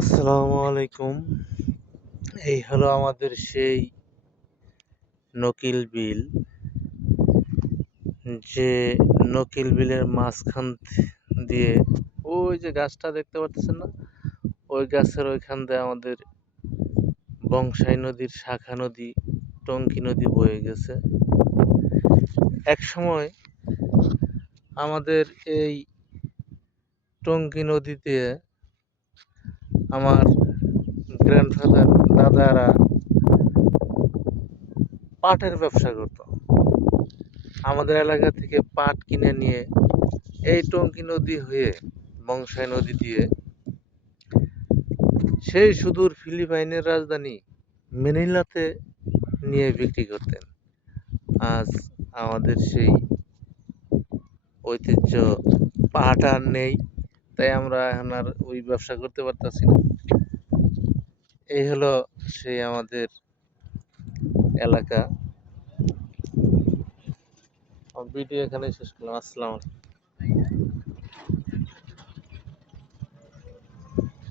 আসসালামু আলাইকুম। এই হলো আমাদের সেই নকিল বিল। যে নকিল বিলের মাঝখান দিয়ে ওই যে গাছটা দেখতে পাচ্ছেন না? ওই গাছের ওইখান দিয়ে আমাদের বংশাই নদীর শাখা নদী টঙ্কি নদী বয়ে গেছে। একসময় আমাদের এই টঙ্কি নদীতে আমার গ্র্যান্ডফাদার দাদারা পাটের ব্যবসা করতো। আমাদের এলাকা থেকে পাট কিনে নিয়ে এই টঙ্কি নদী হয়ে বংশাই নদী দিয়ে সেই সুদূর ফিলিপাইনের রাজধানী ম্যানিলাতে নিয়ে বিক্রি করতেন। আজ আমাদের সেই ঐতিহ্য পাট আর নেই, তাই আমরা এখন আর ওই ব্যবসা করতে পারতাছি না। এই হলো সেই আমাদের এলাকা। ভিডিও এখানে শেষ করলাম। আসসালামু আলাইকুম।